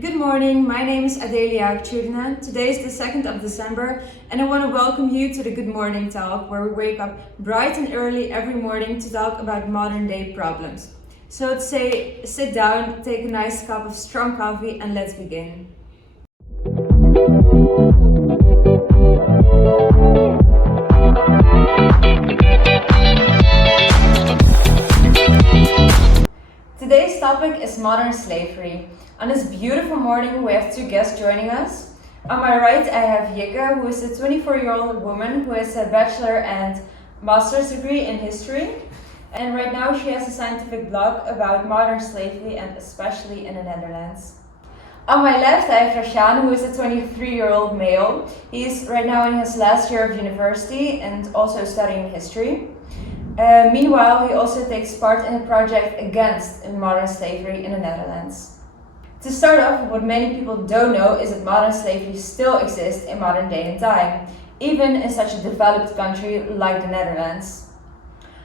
Good morning, my name is Adelia Akchurina. Today is the 2nd of December and I want to welcome you to the Good Morning Talk, where we wake up bright and early every morning to talk about modern day problems. So let's say, sit down, take a nice cup of strong coffee and let's begin. Today's topic is modern slavery. On this beautiful morning, we have two guests joining us. On my right, I have Jikke, who is a 24-year-old woman who has a bachelor and master's degree in history. And right now, she has a scientific blog about modern slavery and especially in the Netherlands. On my left, I have Rashaan, who is a 23-year-old male. He is right now in his last year of university and also studying history. Meanwhile, he also takes part in a project against modern slavery in the Netherlands. To start off, what many people don't know is that modern slavery still exists in modern day and time, even in such a developed country like the Netherlands.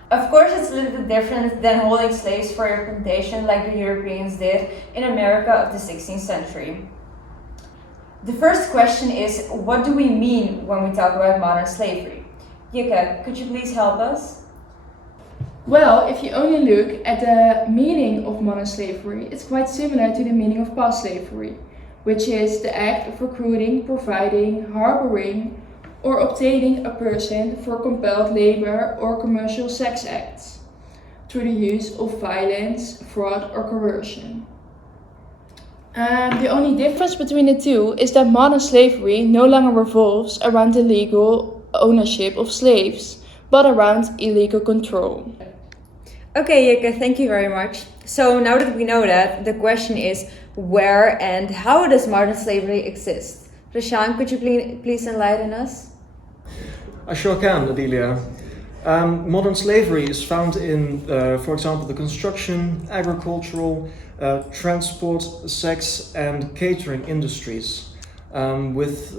Of course, it's a little bit different than holding slaves for your plantation like the Europeans did in America of the 16th century. The first question is, what do we mean when we talk about modern slavery? Jikke, could you please help us? Well, if you only look at the meaning of modern slavery, it's quite similar to the meaning of past slavery, which is the act of recruiting, providing, harboring, or obtaining a person for compelled labor or commercial sex acts through the use of violence, fraud, or coercion. The only difference between the two is that modern slavery no longer revolves around the legal ownership of slaves, but around illegal control. Okay, Jikke, thank you very much. So now that we know that, the question is where and how does modern slavery exist? Rashaan, could you please enlighten us? I sure can, Adelia. Modern slavery is found in, for example, the construction, agricultural, transport, sex and catering industries, with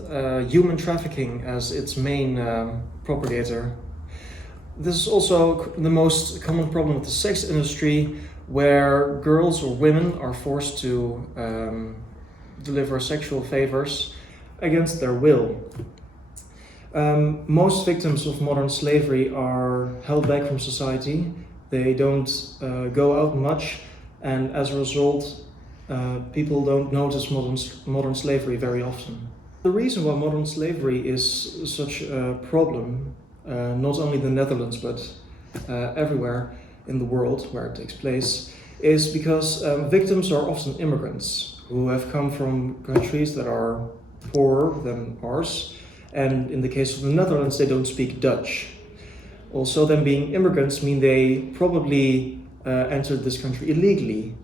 human trafficking as its main propagator. This is also the most common problem with the sex industry, where girls or women are forced to deliver sexual favors against their will. Most victims of modern slavery are held back from society. They don't go out much, and as a result, people don't notice modern slavery very often. The reason why modern slavery is such a problem, not only in the Netherlands but everywhere in the world where it takes place, is because victims are often immigrants who have come from countries that are poorer than ours, and in the case of the Netherlands they don't speak Dutch. Also, them being immigrants mean they probably entered this country illegally,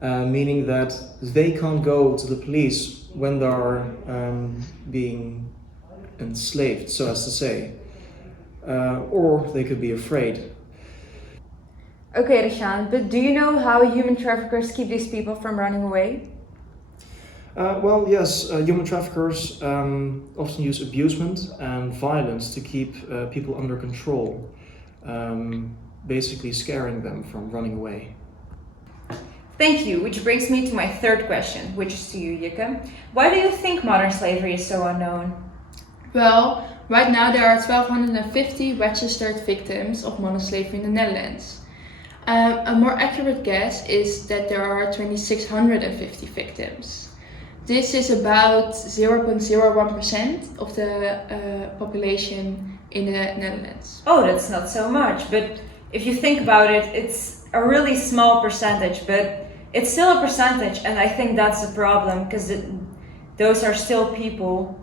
meaning that they can't go to the police when they are being enslaved, so as to say. Or they could be afraid. Okay, Rashaan, but do you know how human traffickers keep these people from running away? Well, yes, human traffickers often use abusement and violence to keep people under control, basically scaring them from running away. Thank you, which brings me to my third question, which is to you, Jikke. Why do you think modern slavery is so unknown? Well, right now there are 1,250 registered victims of modern slavery in the Netherlands. A more accurate guess is that there are 2,650 victims. This is about 0.01% of the population in the Netherlands. Oh, that's not so much, but if you think about it, it's a really small percentage, but it's still a percentage, and I think that's a problem because those are still people.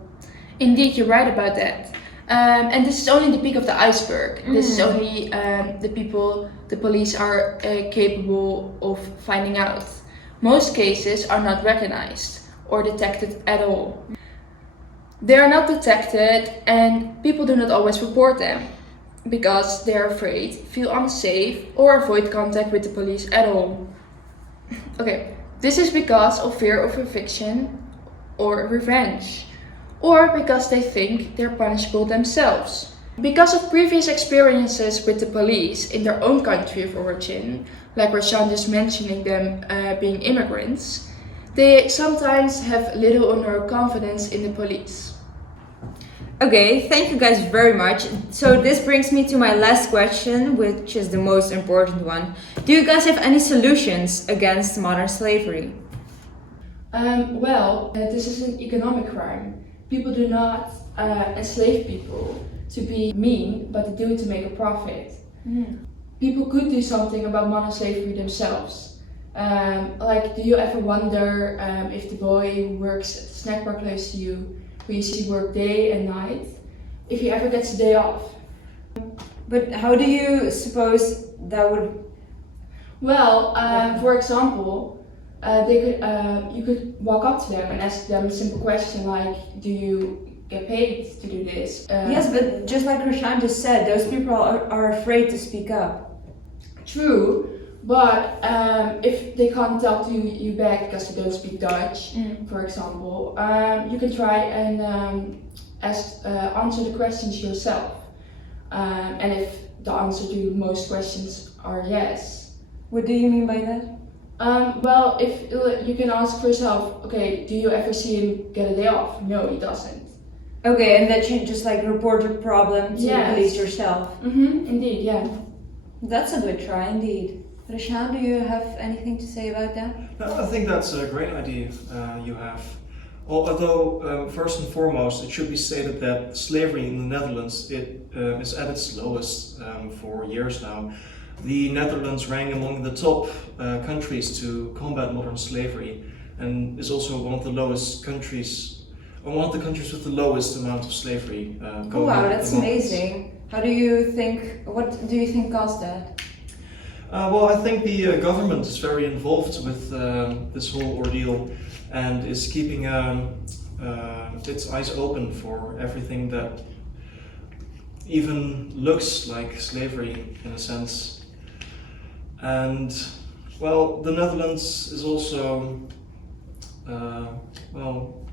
Indeed, you're right about that. And this is only the peak of the iceberg. This is only the people the police are capable of finding out. Most cases are not recognized or detected at all. They are not detected and people do not always report them because they are afraid, feel unsafe, or avoid contact with the police at all. Okay, this is because of fear of eviction or revenge, or because they think they're punishable themselves. Because of previous experiences with the police in their own country of origin, like Rashaan just mentioning them being immigrants, They sometimes have little or no confidence in the police. Okay, thank you guys very much. So this brings me to my last question, which is the most important one. Do you guys have any solutions against modern slavery? This is an economic crime. People do not enslave people to be mean, but they do it to make a profit. People could do something about modern slavery themselves. Do you ever wonder if the boy who works at the snack bar close to you, who you see work day and night, if he ever gets a day off? But how do you suppose that would... For example, you could walk up to them and ask them a simple question like, do you get paid to do this? Yes, but just like Rashaan just said, those people are afraid to speak up. True, but if they can't talk to you back because they don't speak Dutch, for example, you can try and answer the questions yourself. And if the answer to most questions are yes. What do you mean by that? If you can ask yourself, okay, do you ever see him get a day off? No, he doesn't. Okay, and that you just like report the problem to the police yourself. Indeed, yeah. That's a good try, indeed. Rashaan, do you have anything to say about that? No, I think that's a great idea you have. Although, first and foremost, it should be stated that slavery in the Netherlands is at its lowest for years now. The Netherlands rank among the top countries to combat modern slavery, and is also one of the lowest countries, or one of the countries with the lowest amount of slavery. Oh wow, that's amazing. What do you think caused that? I think the government is very involved with this whole ordeal and is keeping its eyes open for everything that even looks like slavery in a sense. And the Netherlands is also a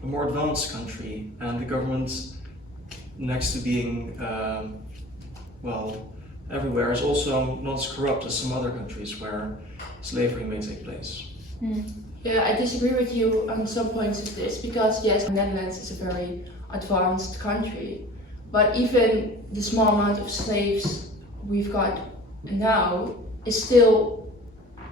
more advanced country, and the government, next to being everywhere, is also not as corrupt as some other countries where slavery may take place. Yeah, I disagree with you on some points of this, because yes, the Netherlands is a very advanced country, but even the small amount of slaves we've got now is still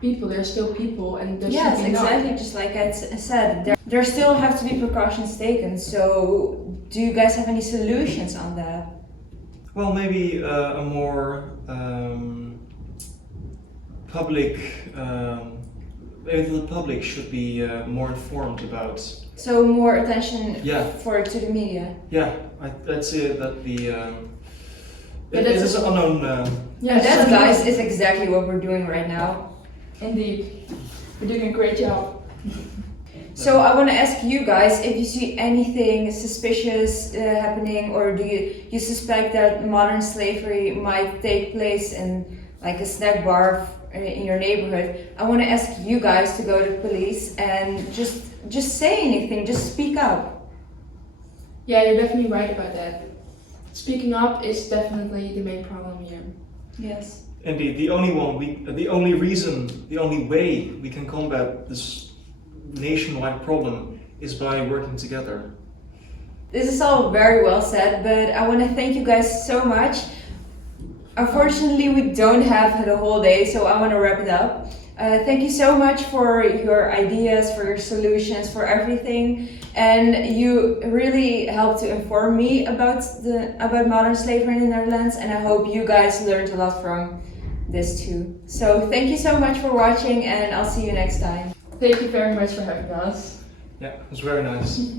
people. They're still people, and there should be exactly. Just like I said, there still have to be precautions taken. So, do you guys have any solutions on that? Well, maybe a more public. Maybe the public should be more informed about. So more attention to the media. Yeah, I'd say that it is unknown. That, guys, is exactly what we're doing right now. Indeed, we're doing a great job. So I want to ask you guys if you see anything suspicious happening, or do you suspect that modern slavery might take place in like a snack bar in your neighborhood. I want to ask you guys to go to the police and just say anything, just speak up. Yeah, you're definitely right about that. Speaking up is definitely the main problem here. Yes. Indeed, the only way we can combat this nationwide problem is by working together. This is all very well said, but I want to thank you guys so much. Unfortunately, we don't have the whole day, so I want to wrap it up. Thank you so much for your ideas, for your solutions, for everything, and you really helped to inform me about modern slavery in the Netherlands, and I hope you guys learned a lot from this too. So thank you so much for watching, and I'll see you next time. Thank you very much for having us. Yeah, it was very nice.